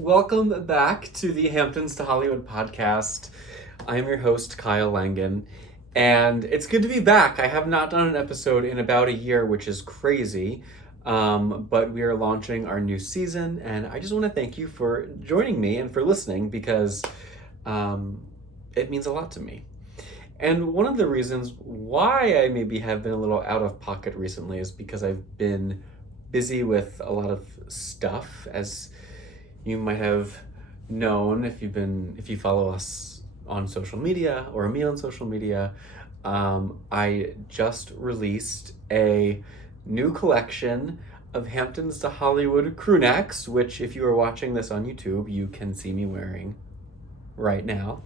Welcome back to the Hamptons to Hollywood podcast. I'm your host, Kyle Langan, and it's good to be back. I have not done an episode in about a year, which is crazy, but we are launching our new season, and I just want to thank you for joining me and for listening because it means a lot to me. And one of the reasons why I maybe have been a little out of pocket recently is because I've been busy with a lot of stuff, as you might have known if you follow us on social media or me on social media. I just released a new collection of Hamptons to Hollywood Crewnecks, which if you are watching this on YouTube, you can see me wearing right now.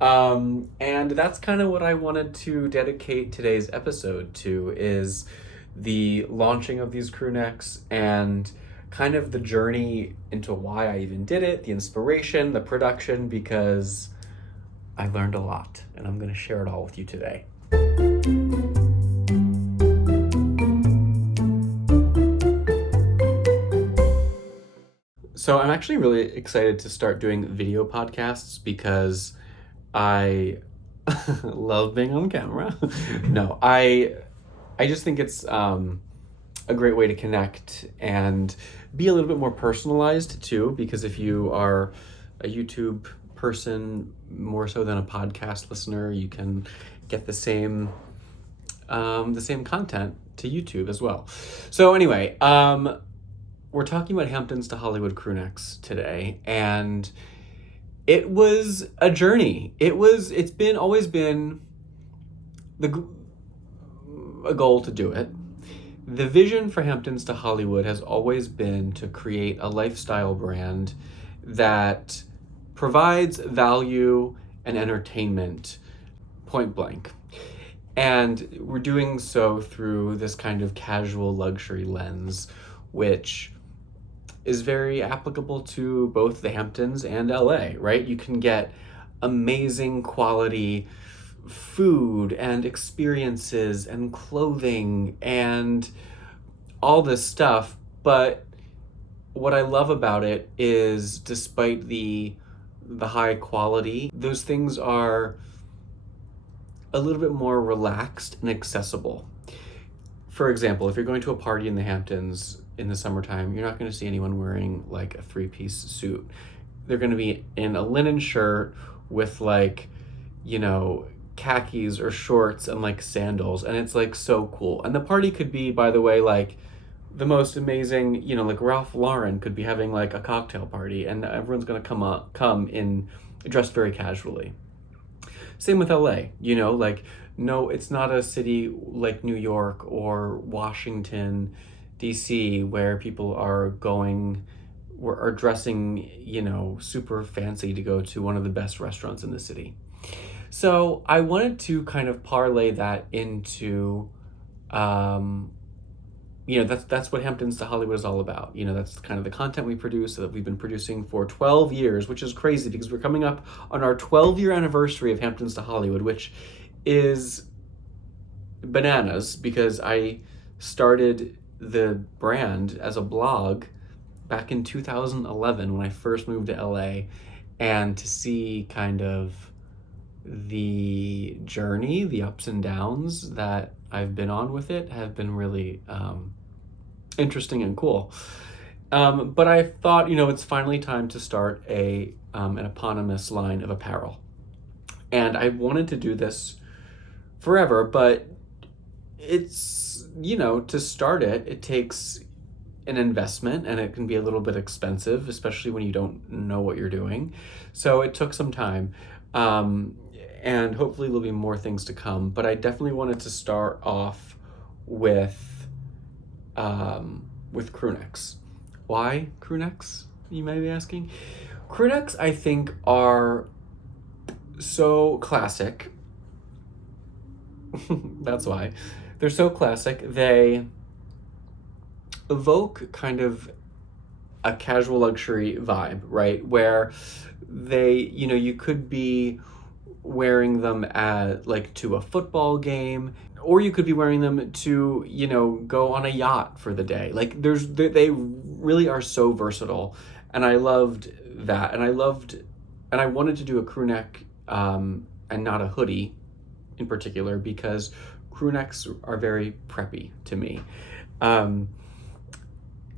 And that's kind of what I wanted to dedicate today's episode to, is the launching of these crewnecks and kind of the journey into why I even did it, the inspiration, the production, because I learned a lot and I'm going to share it all with you today. So I'm actually really excited to start doing video podcasts because I love being on camera. No, I just think it's a great way to connect and be a little bit more personalized too, because if you are a YouTube person more so than a podcast listener, you can get the same content to YouTube as well. So anyway, we're talking about Hamptons to Hollywood Crewnecks today, and it was a journey. It's always been a goal to do it. The vision for Hamptons to Hollywood has always been to create a lifestyle brand that provides value and entertainment point blank. And we're doing so through this kind of casual luxury lens, which is very applicable to both the Hamptons and LA, right? You can get amazing quality food and experiences and clothing and all this stuff, but what I love about it is, despite the high quality, those things are a little bit more relaxed and accessible. For example, if you're going to a party in the Hamptons in the summertime, you're not going to see anyone wearing like a 3-piece suit. They're going to be in a linen shirt with khakis or shorts and like sandals, and it's like so cool. And the party could be, by the way, like the most amazing, like Ralph Lauren could be having like a cocktail party and everyone's gonna come in dressed very casually. Same with LA, no, it's not a city like New York or Washington DC where people are dressing super fancy to go to one of the best restaurants in the city. So I wanted to kind of parlay that into, that's what Hamptons to Hollywood is all about. That's kind of the content we produce, that we've been producing for 12 years, which is crazy because we're coming up on our 12-year anniversary of Hamptons to Hollywood, which is bananas because I started the brand as a blog back in 2011 when I first moved to LA, and to see kind of the journey, the ups and downs that I've been on with it have been really interesting and cool. But I thought, it's finally time to start an eponymous line of apparel. And I wanted to do this forever, but it's, to start it takes an investment, and it can be a little bit expensive, especially when you don't know what you're doing. So it took some time. And hopefully there'll be more things to come. But I definitely wanted to start off with crewnecks. Why crewnecks, you may be asking? Crewnecks, I think, are so classic. That's why. They're so classic. They evoke kind of a casual luxury vibe, right? Where they, you could be wearing them to a football game, or you could be wearing them to, go on a yacht for the day. They really are so versatile And I loved that. And I wanted to do a crew neck and not a hoodie in particular because crew necks are very preppy to me. Um,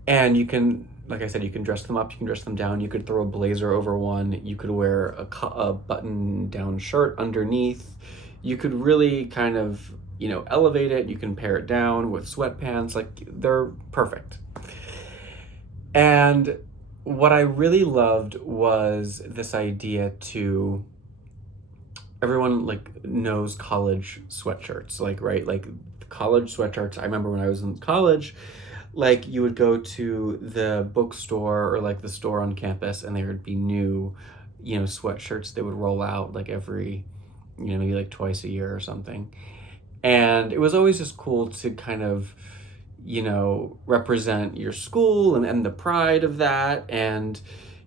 and you can, like I said, you can dress them up, you can dress them down, you could throw a blazer over one, you could wear a button down shirt underneath. You could really kind of, elevate it. You can pare it down with sweatpants. Like, they're perfect. And what I really loved was this idea to everyone like knows college sweatshirts, like, right? Like college sweatshirts. I remember when I was in college, like you would go to the bookstore or like the store on campus and there would be new, sweatshirts that would roll out like every, maybe like twice a year or something. And it was always just cool to kind of, represent your school and the pride of that. And,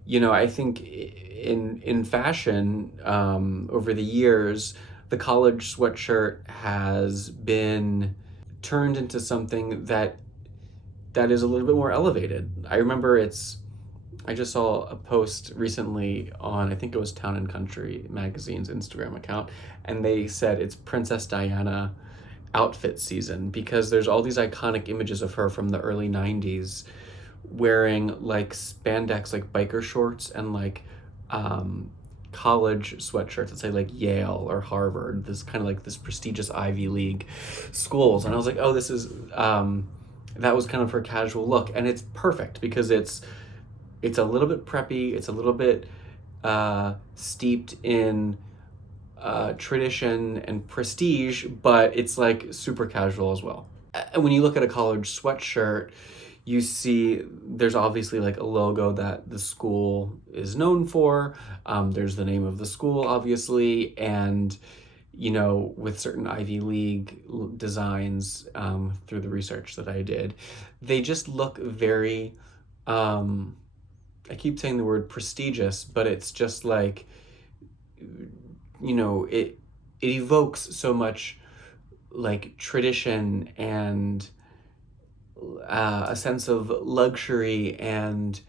I think in fashion, over the years, the college sweatshirt has been turned into something that is a little bit more elevated. I just saw a post recently on, I think it was Town and Country magazine's Instagram account, and they said it's Princess Diana outfit season because there's all these iconic images of her from the early 90s wearing like spandex, like biker shorts and like college sweatshirts that say like Yale or Harvard, this kind of like this prestigious Ivy League schools. And I was like, oh, this is, that was kind of her casual look. And it's perfect because it's a little bit preppy. It's a little bit steeped in tradition and prestige, but it's like super casual as well. And when you look at a college sweatshirt, you see there's obviously like a logo that the school is known for. There's the name of the school, obviously, and with certain Ivy League designs, through the research that I did, they just look very, I keep saying the word prestigious, but it's just like, it evokes so much like tradition and a sense of luxury and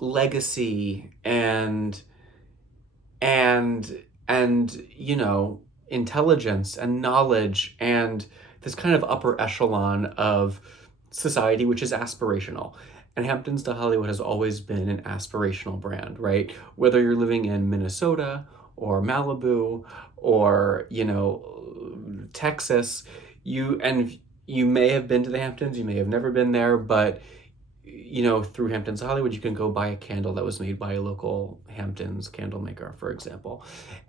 legacy and intelligence and knowledge and this kind of upper echelon of society, which is aspirational. And Hamptons to Hollywood has always been an aspirational brand, right? Whether you're living in Minnesota or Malibu or, Texas, you may have been to the Hamptons, you may have never been there, but through Hamptons Hollywood, you can go buy a candle that was made by a local Hamptons candle maker, for example.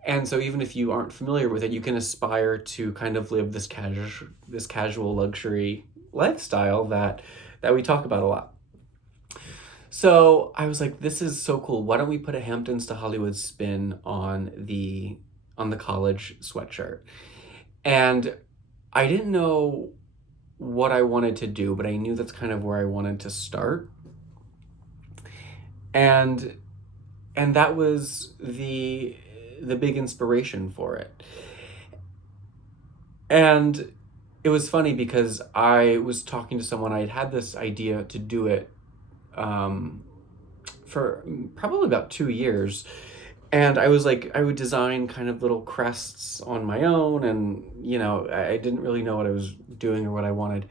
And so even if you aren't familiar with it, you can aspire to kind of live this casual luxury lifestyle that we talk about a lot. So I was like, this is so cool. Why don't we put a Hamptons to Hollywood spin on the college sweatshirt? And I didn't know what I wanted to do, but I knew that's kind of where I wanted to start. And that was the big inspiration for it. And it was funny because I was talking to someone, I had this idea to do it for probably about 2 years. And I was like, I would design kind of little crests on my own. And, I didn't really know what I was doing or what I wanted.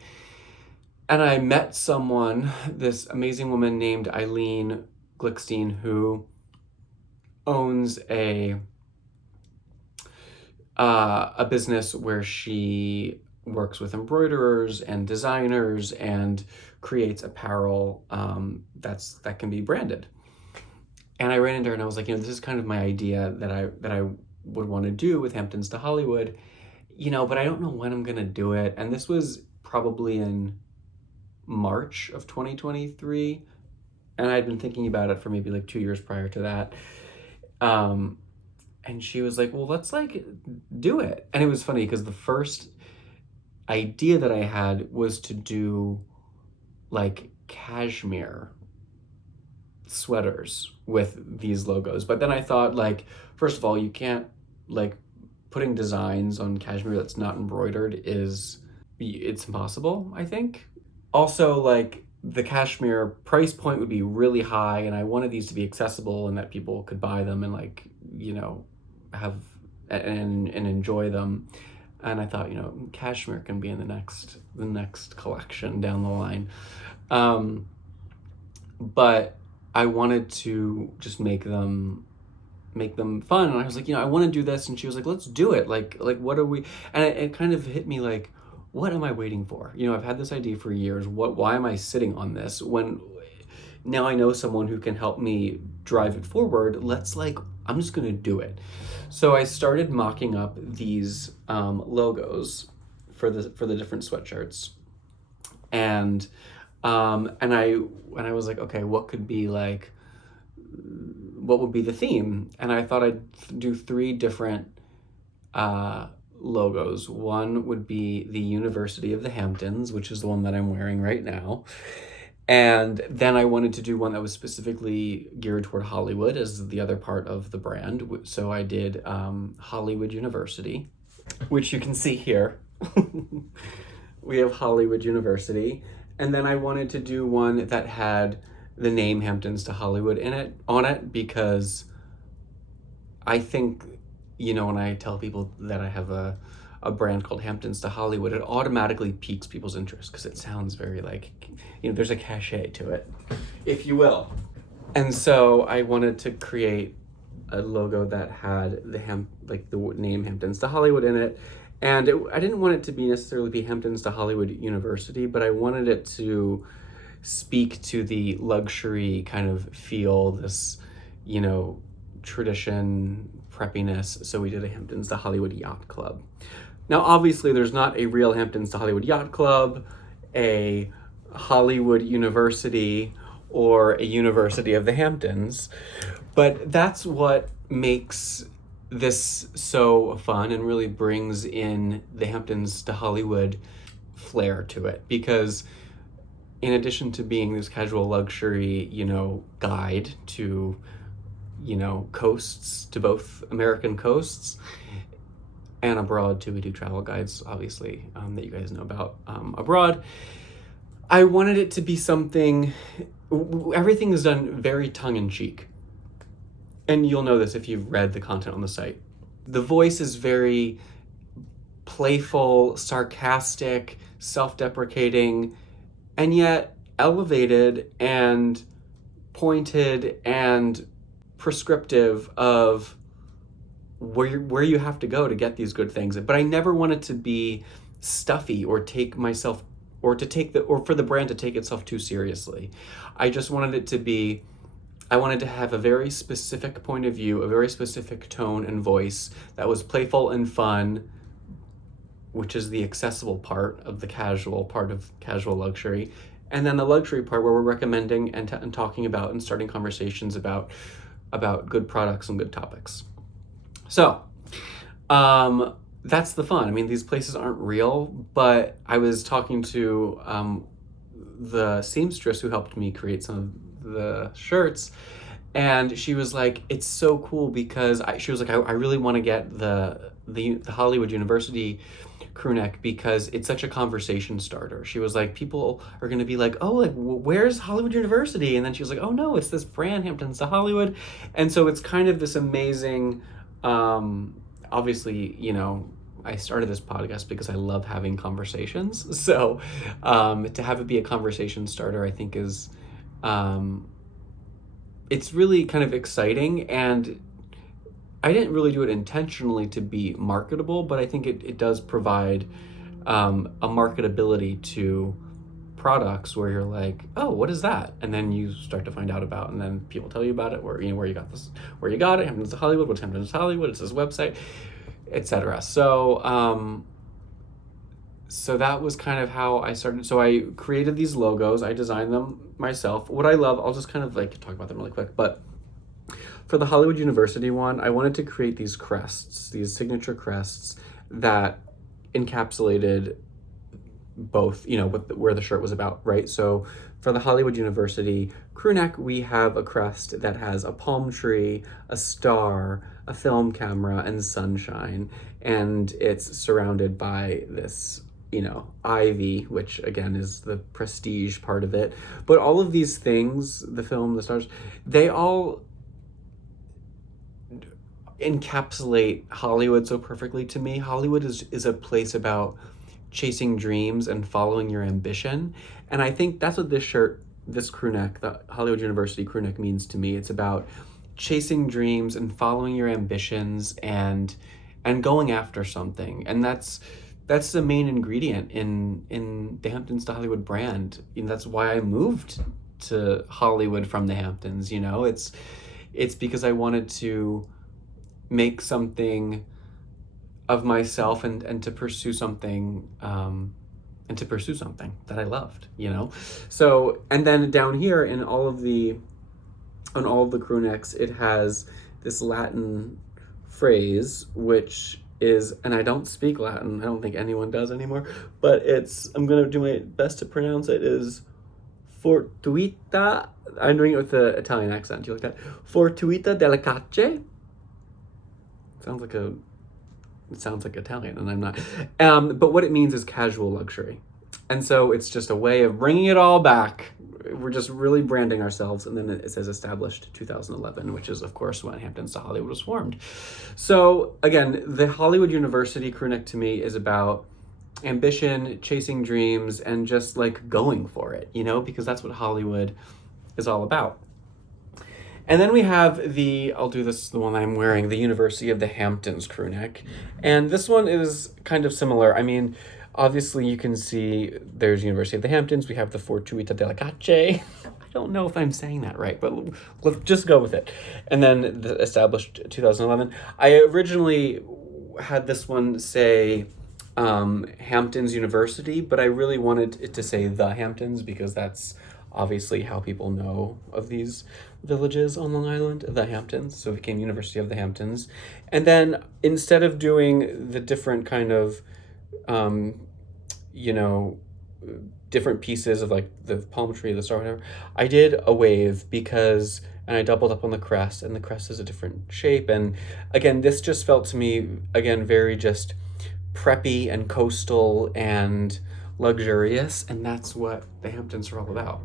And I met someone, this amazing woman named Eileen Glickstein, who owns a business where she works with embroiderers and designers and creates apparel that can be branded. And I ran into her and I was like, this is kind of my idea that I would want to do with Hamptons to Hollywood, but I don't know when I'm going to do it. And this was probably in March of 2023. And I'd been thinking about it for maybe like 2 years prior to that. And she was like, well, let's like do it. And it was funny because the first idea that I had was to do like cashmere sweaters with these logos. But then I thought, like, first of all, you can't, like, putting designs on cashmere that's not embroidered it's impossible, I think. Also, like, the cashmere price point would be really high, and I wanted these to be accessible and that people could buy them and like, have and enjoy them. And I thought, cashmere can be in the next collection down the line. But I wanted to just make them fun, and I was like, I want to do this, and she was like, let's do it. Like what are we? And it kind of hit me like, what am I waiting for? I've had this idea for years. Why am I sitting on this when now I know someone who can help me drive it forward? I'm just gonna do it. So I started mocking up these logos for the different sweatshirts, and I was like, okay, what would be the theme? And I thought I'd do 3 different logos. One would be the University of the Hamptons, which is the one that I'm wearing right now. And then I wanted to do one that was specifically geared toward Hollywood as the other part of the brand. So I did Hollywood University, which you can see here. We have Hollywood University. And then I wanted to do one that had the name Hamptons to Hollywood on it, because I think, when I tell people that I have a brand called Hamptons to Hollywood, it automatically piques people's interest because it sounds very there's a cachet to it, if you will. And so I wanted to create a logo that had the name Hamptons to Hollywood in it. And I didn't want it to necessarily be Hamptons to Hollywood University, but I wanted it to speak to the luxury kind of feel, this, tradition, preppiness. So we did a Hamptons to Hollywood Yacht Club. Now, obviously, there's not a real Hamptons to Hollywood Yacht Club, a Hollywood University, or a University of the Hamptons, but that's what makes this so fun and really brings in the Hamptons to Hollywood flair to it, because in addition to being this casual luxury, guide to, coasts, to both American coasts and abroad too. We do travel guides, obviously, that you guys know about abroad. I wanted it to be something, everything is done very tongue-in-cheek. And you'll know this if you've read the content on the site. The voice is very playful, sarcastic, self-deprecating, and yet elevated and pointed and prescriptive of where you have to go to get these good things. But I never wanted to be stuffy or for the brand to take itself too seriously. I just wanted it to be, I wanted to have a very specific point of view, a very specific tone and voice that was playful and fun, which is the accessible part of the casual part of casual luxury. And then the luxury part where we're recommending and talking about and starting conversations about good products and good topics. So, that's the fun. I mean, these places aren't real, but I was talking to the seamstress who helped me create some of the shirts, and she was like, it's so cool because I really want to get the Hollywood University Crewneck because it's such a conversation starter. She was like, people are going to be like, oh, like, where's Hollywood University? And then she was like, oh no, it's this brand, Hamptons to Hollywood. And so it's kind of this amazing, obviously, I started this podcast because I love having conversations. So to have it be a conversation starter, I think is, it's really kind of exciting. And I didn't really do it intentionally to be marketable, but I think it does provide a marketability to products where you're like, oh, what is that? And then you start to find out about, and then people tell you about it, where you got this, where you got it, Hamptons to Hollywood, what's Hamptons to Hollywood, it's this website, etc. So so that was kind of how I started. So I created these logos, I designed them myself. What I love, I'll just kind of talk about them really quick, but for the Hollywood University one, I wanted to create these crests, these signature crests that encapsulated both, where the shirt was about, right? So for the Hollywood University Crewneck, we have a crest that has a palm tree, a star, a film camera, and sunshine. And it's surrounded by this, Ivy, which again is the prestige part of it. But all of these things, the film, the stars, they all encapsulate Hollywood so perfectly to me. Hollywood is a place about chasing dreams and following your ambition. And I think that's what this shirt, this crewneck, the Hollywood University crewneck means to me. It's about chasing dreams and following your ambitions and going after something. And that's the main ingredient in the Hamptons to Hollywood brand. That's why I moved to Hollywood from the Hamptons. It's because I wanted to make something of myself and to pursue something that I loved. So, and then down here on all of the crewnecks, it has this Latin phrase, which is, and I don't speak Latin, I don't think anyone does anymore, but I'm gonna do my best to pronounce it, is fortuita. I'm doing it with the Italian accent. You like that? Fortuita delle cacce. It sounds like Italian, and I'm not. But what it means is casual luxury. And so it's just a way of bringing it all back. We're just really branding ourselves. And then it says established 2011, which is, of course, when Hamptons to Hollywood was formed. So again, the Hollywood University crewneck to me is about ambition, chasing dreams, and just like going for it, because that's what Hollywood is all about. And then we have I'll do this, the one I'm wearing, the University of the Hamptons crewneck. And this one is kind of similar. I mean, obviously you can see there's University of the Hamptons. We have the Fortuita delle Cacce. I don't know if I'm saying that right, but let's just go with it. And then the established 2011. I originally had this one say Hamptons University, but I really wanted it to say the Hamptons because that's obviously how people know of these villages on Long Island, the Hamptons. So it became University of the Hamptons. And then instead of doing the different kind of, different pieces of like the palm tree, the star, whatever, I did a wave and I doubled up on the crest, and the crest is a different shape. And again, this just felt to me, again, very just preppy and coastal and luxurious, and that's what the Hamptons are all about.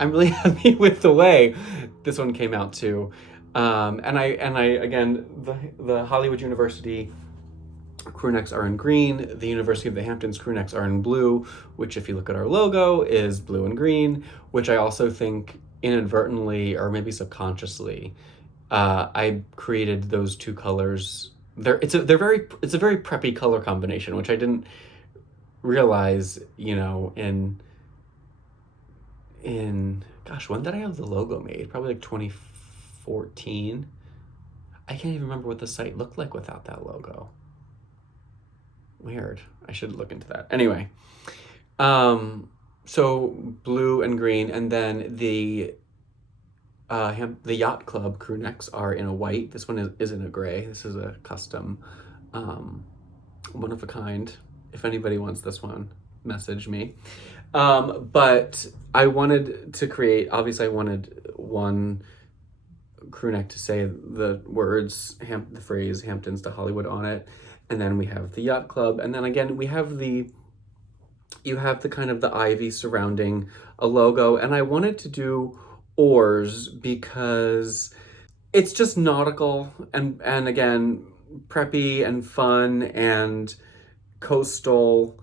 I'm really happy with the way this one came out too. And I again, the Hollywood University crewnecks are in green. The University of the Hamptons crewnecks are in blue, which if you look at our logo is blue and green, which I also think inadvertently or maybe subconsciously, I created those two colors. It's a very preppy color combination, which I didn't realize, in gosh, when did I have the logo made? Probably like 2014. I can't even remember what the site looked like without that logo. Weird. I should look into that. Anyway, so blue and green, and then the Yacht Club crewnecks are in a white. This one is in a gray. This is a custom, one of a kind. If anybody wants this one, message me. But I wanted to create, obviously I wanted one crewneck to say the words, the phrase Hamptons to Hollywood on it. And then we have the Yacht Club. And then again, you have the kind of the ivy surrounding a logo. And I wanted to do oars because it's just nautical and again, preppy and fun and coastal.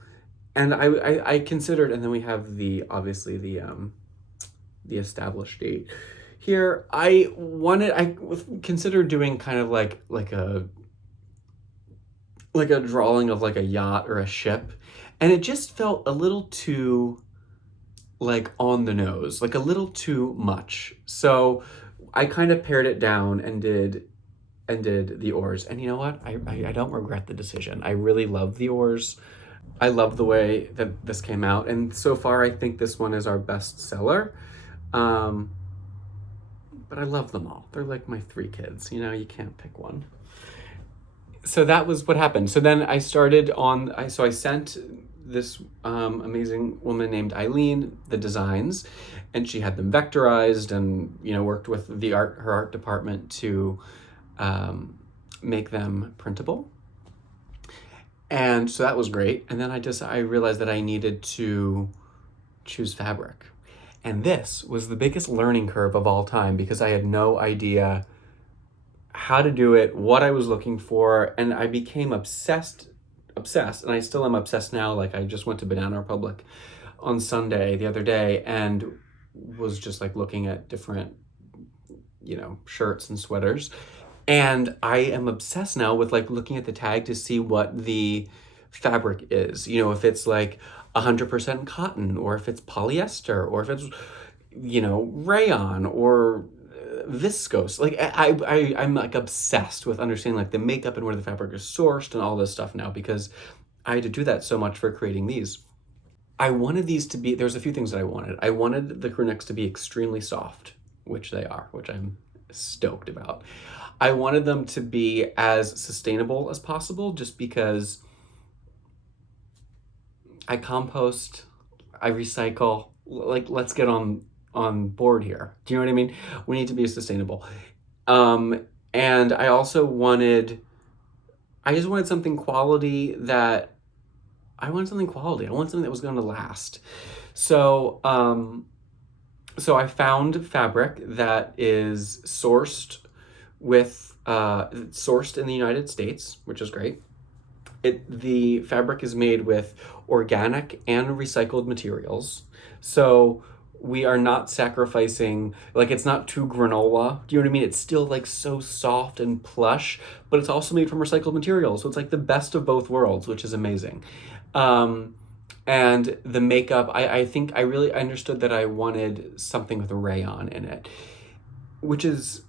And I considered, and then we have obviously the established date here. I considered doing kind of like a drawing of like a yacht or a ship, and it just felt a little too like on the nose, like a little too much. So I kind of pared it down and did the oars. And you know what? I don't regret the decision. I really love the oars. I love the way that this came out. And so far, I think this one is our best seller. But I love them all. They're like my 3 kids. You can't pick one. So that was what happened. So then I started I sent this amazing woman named Eileen the designs, and she had them vectorized and, worked with her art department to make them printable. And so that was great. And then I realized that I needed to choose fabric. And this was the biggest learning curve of all time because I had no idea how to do it, what I was looking for, and I became obsessed, and I still am obsessed now. Like, I just went to Banana Republic on Sunday the other day and was just like looking at different, shirts and sweaters. And I am obsessed now with like looking at the tag to see what the fabric is. If it's like 100% cotton, or if it's polyester, or if it's, rayon, or viscose. Like I'm like obsessed with understanding like the makeup and where the fabric is sourced and all this stuff now, because I had to do that so much for creating these. I wanted these to be, there's a few things that I wanted. I wanted the crewnecks to be extremely soft, which they are, which I'm stoked about. I wanted them to be as sustainable as possible, just because I compost, I recycle. Like, let's get on board here. Do you know what I mean? We need to be sustainable. And I also I just wanted something quality I wanted something that was going to last. So I found fabric that is sourced in the United States, which is great. The fabric is made with organic and recycled materials. So we are not sacrificing, like, it's not too granola. Do you know what I mean? It's still like so soft and plush, but it's also made from recycled materials. So it's like the best of both worlds, which is amazing. And the makeup, I think I really understood that I wanted something with rayon in it, which is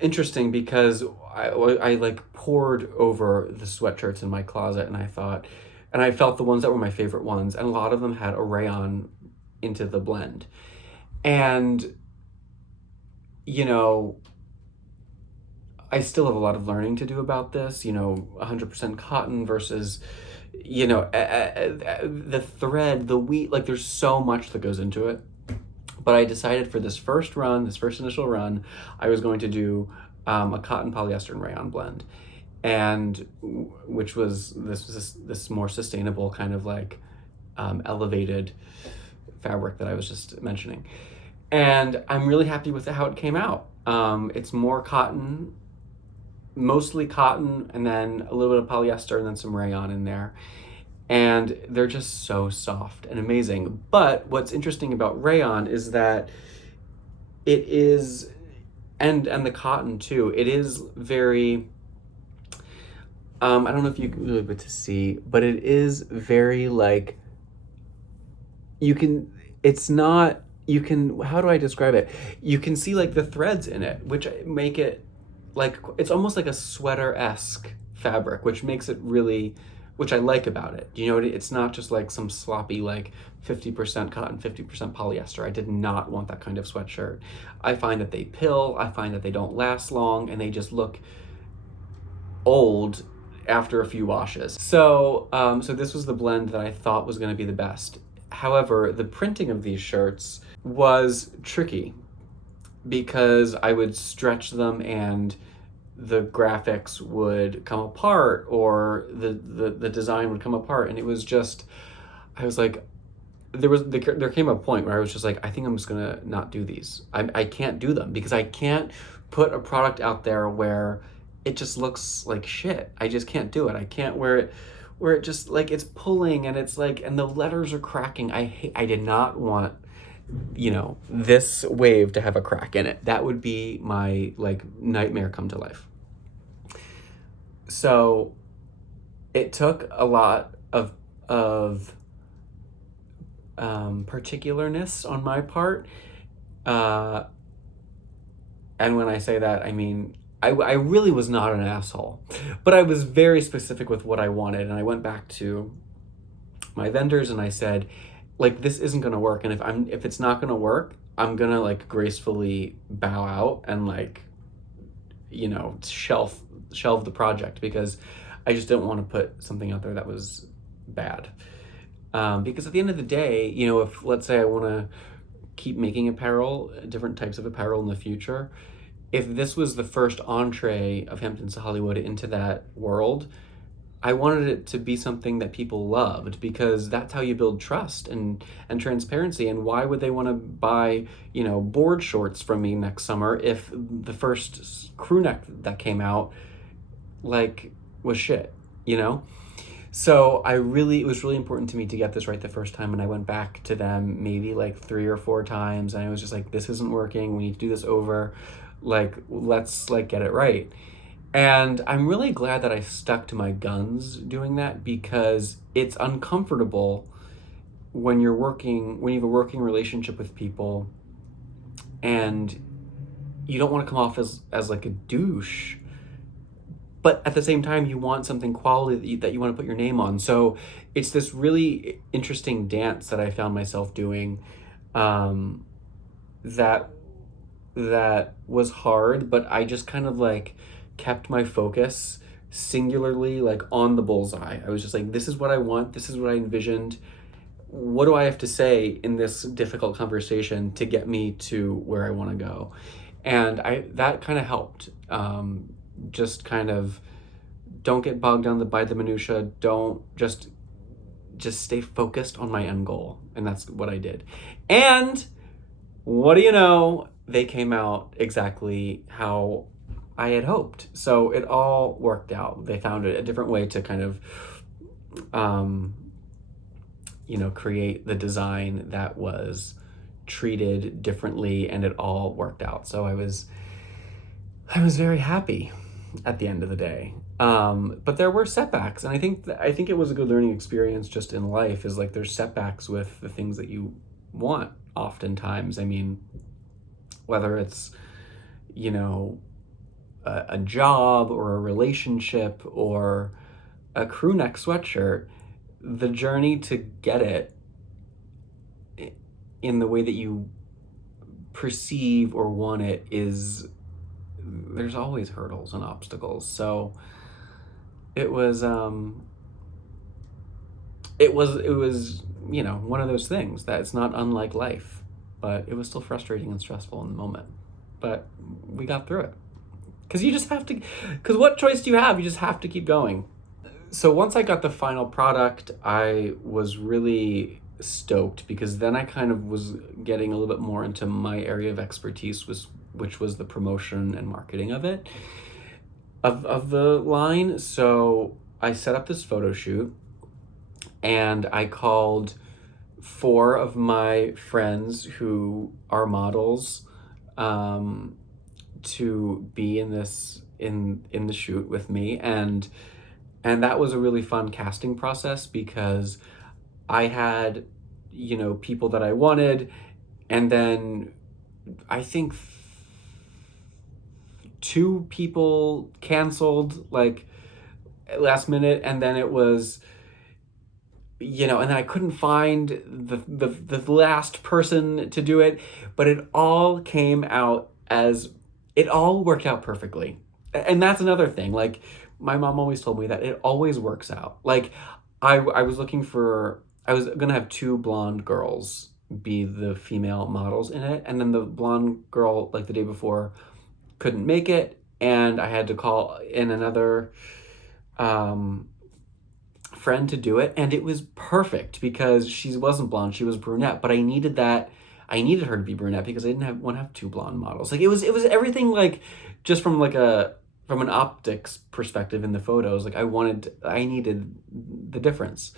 interesting because I like pored over the sweatshirts in my closet, and I felt the ones that were my favorite ones, and a lot of them had a rayon into the blend. And, I still have a lot of learning to do about this, 100% cotton versus, the thread, the wheat, like there's so much that goes into it. But I decided for this first initial run, I was going to do a cotton, polyester, and rayon blend, and which was this more sustainable kind of like elevated fabric that I was just mentioning. And I'm really happy with how it came out. It's more cotton, mostly cotton, and then a little bit of polyester, and then some rayon in there. And they're just so soft and amazing. But what's interesting about rayon is that it is, and the cotton too, it is very, I don't know if you can really able to see, but it is very like, how do I describe it? You can see like the threads in it, which make it like, it's almost like a sweater-esque fabric, which makes it really, which I like about it. It's not just like some sloppy, like 50% cotton, 50% polyester. I did not want that kind of sweatshirt. I find that they pill, I find that they don't last long, and they just look old after a few washes. So this was the blend that I thought was gonna be the best. However, the printing of these shirts was tricky because I would stretch them and the graphics would come apart, or the design would come apart, and it was just, I was like, there came a point where I was just like, I think I'm just gonna not do these. I can't do them because I can't put a product out there where it just looks like shit. I just can't do it. I can't wear it where it just like it's pulling and it's like, and the letters are cracking. I did not want, this wave to have a crack in it. That would be my like nightmare come to life. So it took a lot of particularness on my part. And when I say that, I mean, I really was not an asshole, but I was very specific with what I wanted. And I went back to my vendors and I said, like, this isn't going to work. And if it's not going to work, I'm going to like gracefully bow out and like, shelve the project, because I just didn't want to put something out there that was bad. Because at the end of the day, if let's say I want to keep making apparel, different types of apparel in the future, if this was the first entree of Hamptons to Hollywood into that world, I wanted it to be something that people loved, because that's how you build trust and transparency. And why would they want to buy, board shorts from me next summer if the first crew neck that came out, like, was shit, you know? So it was really important to me to get this right the first time. And I went back to them maybe like 3 or 4 times. And I was just like, this isn't working. We need to do this over. Like, let's like get it right. And I'm really glad that I stuck to my guns doing that, because it's uncomfortable when when you have a working relationship with people and you don't want to come off as like a douche, but at the same time you want something quality that you want to put your name on. So it's this really interesting dance that I found myself doing, that that was hard, but I just kind of like kept my focus singularly like on the bullseye. I was just like, this is what I want, this is what I envisioned. What do I have to say in this difficult conversation to get me to where I want to go? And that kind of helped. Just kind of don't get bogged down by the minutia. Don't just stay focused on my end goal. And that's what I did. And what do you know? They came out exactly how I had hoped. So it all worked out. They found a different way to kind of, create the design that was treated differently, and it all worked out. So I was very happy at the end of the day. But there were setbacks, and I think it was a good learning experience just in life. Is like there's setbacks with the things that you want. Oftentimes, I mean, whether it's a job or a relationship or a crew neck sweatshirt, the journey to get it in the way that you perceive or want it is, there's always hurdles and obstacles. So it was one of those things that it's not unlike life, but it was still frustrating and stressful in the moment, but we got through it. Because what choice do you have? You just have to keep going. So once I got the final product, I was really stoked, because then I kind of was getting a little bit more into my area of expertise, which was the promotion and marketing of it, of the line. So I set up this photo shoot, and I called 4 of my friends who are models, to be in the shoot with me, and that was a really fun casting process, because I had people that I wanted, and then I think 2 people canceled like last minute, and then it was and then I couldn't find the last person to do it, but it all worked out perfectly. And that's another thing. Like, my mom always told me that it always works out. Like, I was gonna have 2 blonde girls be the female models in it, and then the blonde girl, like the day before, couldn't make it, and I had to call in another friend to do it, and it was perfect, because she wasn't blonde, she was brunette, but I needed her to be brunette, because I didn't want to have 2 blonde models. Like, it was everything, like, just from an optics perspective in the photos, like I needed the difference.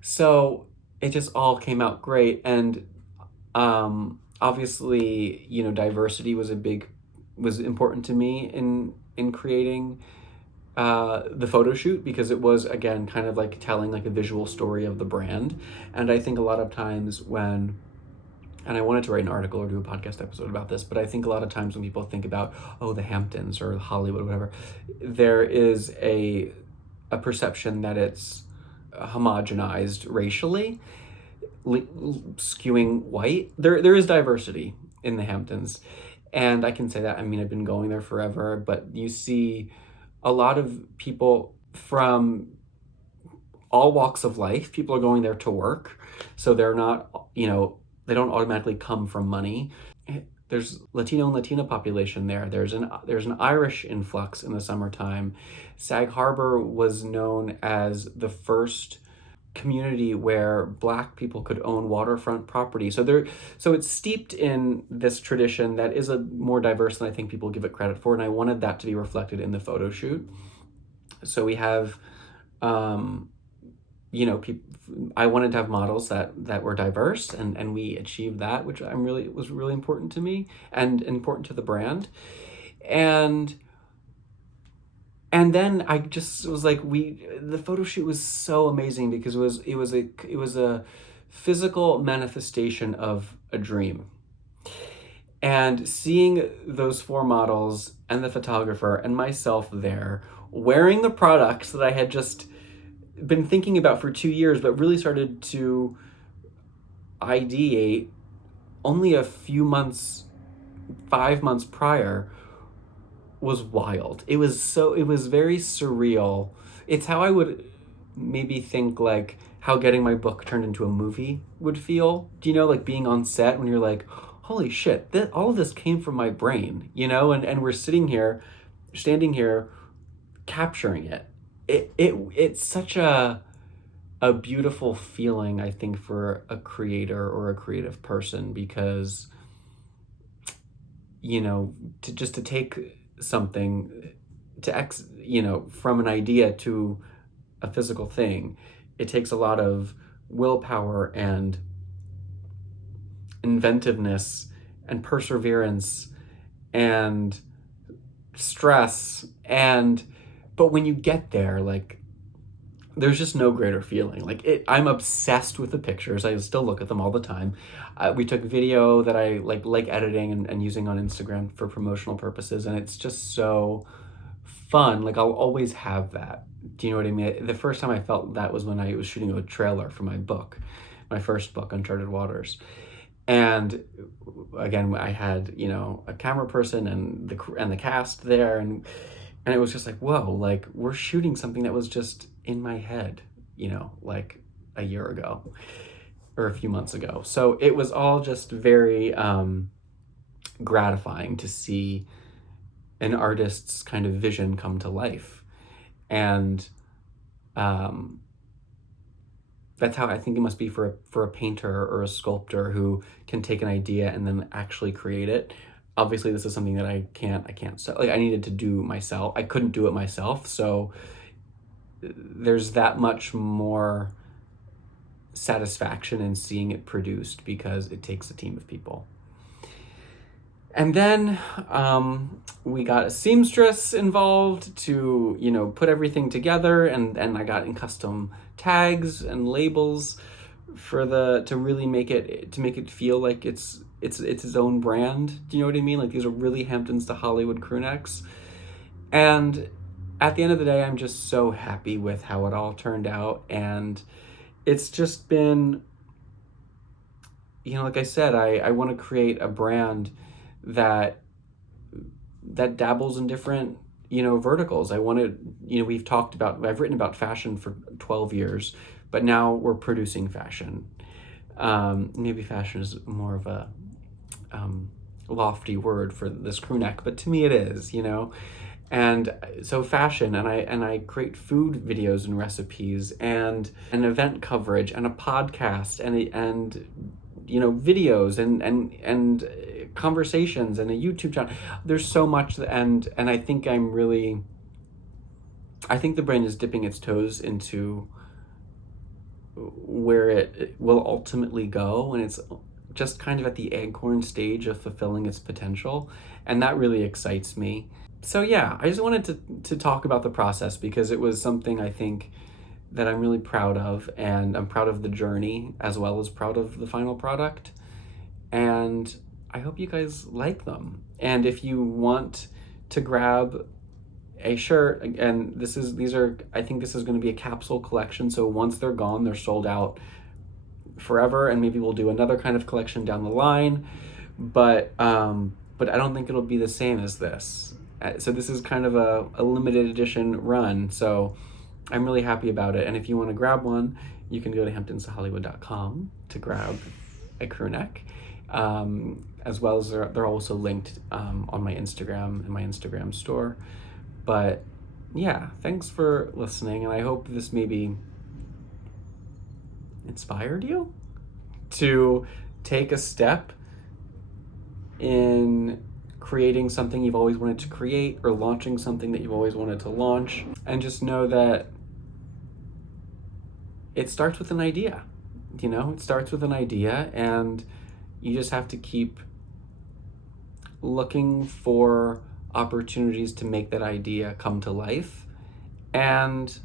So it just all came out great. And obviously, diversity was important to me in creating the photo shoot, because it was, again, kind of like telling like a visual story of the brand. And I think a lot of times and I wanted to write an article or do a podcast episode about this, but I think a lot of times when people think about, the Hamptons or Hollywood, whatever, there is a perception that it's homogenized racially, skewing white. There is diversity in the Hamptons, and I can say that. I mean, I've been going there forever, but you see a lot of people from all walks of life. People are going there to work, so they're not, they don't automatically come from money. there's Latino and Latina population there. There's an Irish influx in the summertime. Sag Harbor was known as the first community where Black people could own waterfront property. So it's steeped in this tradition that is a more diverse than I think people give it credit for, and I wanted that to be reflected in the photo shoot. So we have, I wanted to have models that were diverse, and we achieved that, which was really important to me and important to the brand. And then I just was like, the photo shoot was so amazing because it was a physical manifestation of a dream. And seeing those 4 models and the photographer and myself there wearing the products that I had just been thinking about for 2 years, but really started to ideate only a few months, 5 months prior, was wild. It was very surreal. It's how I would maybe think like how getting my book turned into a movie would feel. Do you know, like being on set when you're like, holy shit, all of this came from my brain, and we're standing here, capturing it. It's such a beautiful feeling, I think, for a creator or a creative person, because, to take something from an idea to a physical thing, it takes a lot of willpower and inventiveness and perseverance and stress, but when you get there, like, there's just no greater feeling. Like, I'm obsessed with the pictures. I still look at them all the time. We took video that I like editing and using on Instagram for promotional purposes, and it's just so fun. Like, I'll always have that. Do you know what I mean? The first time I felt that was when I was shooting a trailer for my first book, Uncharted Waters. And again, I had, a camera person and the cast there, and it was just like, whoa, like, we're shooting something that was just in my head, like a year ago or a few months ago. So it was all just very gratifying to see an artist's kind of vision come to life. And that's how I think it must be for a painter or a sculptor who can take an idea and then actually create it. Obviously, this is something that I can't like, I needed to do myself. I couldn't do it myself, so there's that much more satisfaction in seeing it produced because it takes a team of people. And then we got a seamstress involved to, put everything together, and I got in custom tags and labels to really make it feel like it's its own brand. Do you know what I mean? Like, these are really Hamptons to Hollywood Crewnecks. And at the end of the day, I'm just so happy with how it all turned out. And it's just been, like I said, I want to create a brand that dabbles in different, verticals. I want to, I've written about fashion for 12 years, but now we're producing fashion. Maybe fashion is more of a lofty word for this crew neck, but to me it is, And so fashion, and I create food videos and recipes and an event coverage and a podcast and videos and conversations and a YouTube channel. There's so much, and I think I think the brand is dipping its toes into where it will ultimately go, and it's just kind of at the acorn stage of fulfilling its potential, and that really excites me. So yeah, I just wanted to talk about the process because it was something I think that I'm really proud of, and I'm proud of the journey as well as proud of the final product. And I hope you guys like them. And if you want to grab a shirt, and I think this is going to be a capsule collection. So once they're gone, they're sold out forever, and maybe we'll do another kind of collection down the line. But I don't think it'll be the same as this. So this is kind of a limited edition run. So I'm really happy about it. And if you want to grab one, you can go to hamptonstohollywood.com to grab a crew neck. as well as they're also linked on my Instagram and my Instagram store. But yeah, thanks for listening, and I hope this maybe inspired you to take a step in creating something you've always wanted to create, or launching something that you've always wanted to launch. And just know that it starts with an idea. It starts with an idea, and you just have to keep looking for opportunities to make that idea come to life. And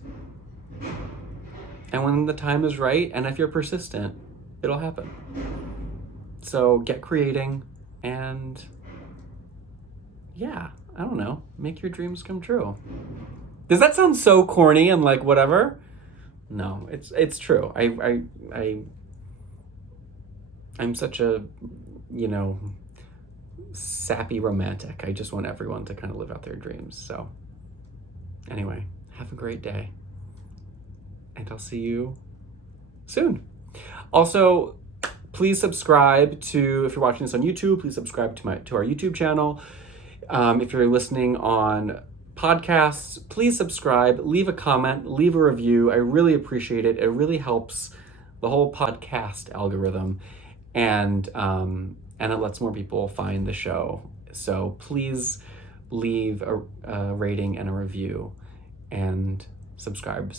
when the time is right, and if you're persistent, it'll happen. So get creating, and yeah, I don't know, make your dreams come true. Does that sound so corny and like whatever? No, it's true. I'm such a, sappy romantic. I just want everyone to kind of live out their dreams. So anyway, have a great day, and I'll see you soon. Also, please subscribe to, if you're watching this on YouTube, please subscribe to our YouTube channel. If you're listening on podcasts, please subscribe, leave a comment, leave a review. I really appreciate it. It really helps the whole podcast algorithm, and it lets more people find the show. So please leave a rating and a review, and subscribe.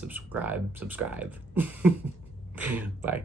Bye.